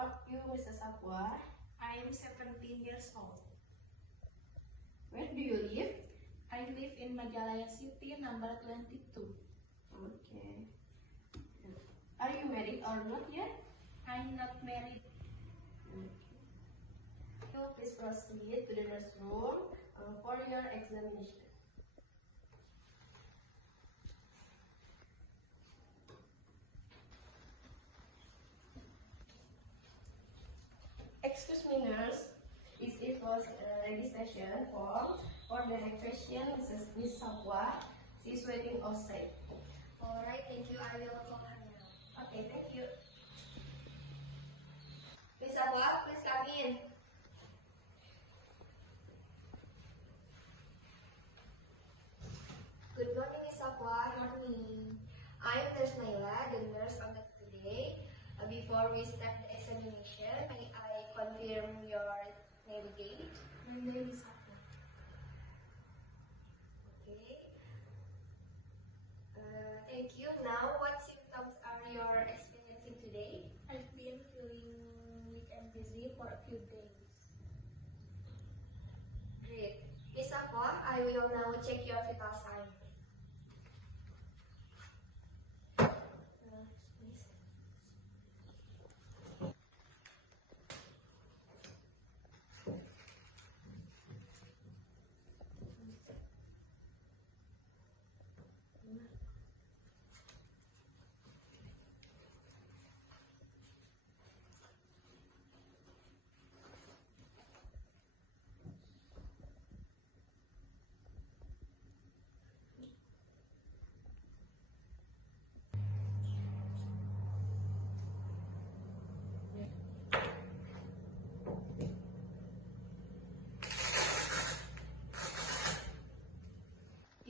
about you, Mr. Sapwa? I am 17 years old. Where do you live? I live in Majalaya City, number 22. Okay. Are you married or not yet? I'm not married. Okay. So please proceed to the restroom for your examination. Excuse me, nurse. This is was registration form for the electrician, Miss Sapwa. She's waiting outside. Alright, thank you. I will call her now. Okay, thank you. Miss Apwa, please come in. Good morning, Miss Apwa. Good morning. I am Nurse Naila, the nurse on the today. Before we start the examination, may I confirm your name date? My name is Apwa. Okay. Thank you. Now, what symptoms are you experiencing today? I've been feeling weak and dizzy for a few days. Great. Miss Apwa, I will now check your vital sign. Please.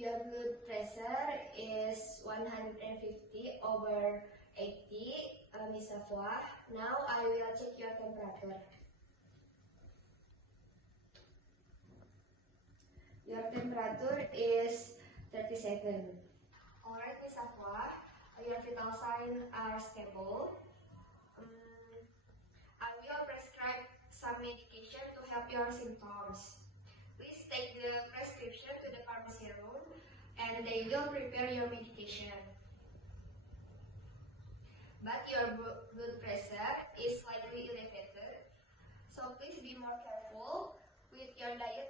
Your blood pressure is 150 over 80, Miss Apwa. Now I will check your temperature. Your temperature is 37. Alright, Miss Apwa. Your vital signs are stable. I will prescribe some medication to help your symptoms. Please take the prescription to the pharmacy room and they will prepare your medication. But your blood pressure is slightly elevated, so please be more careful with your diet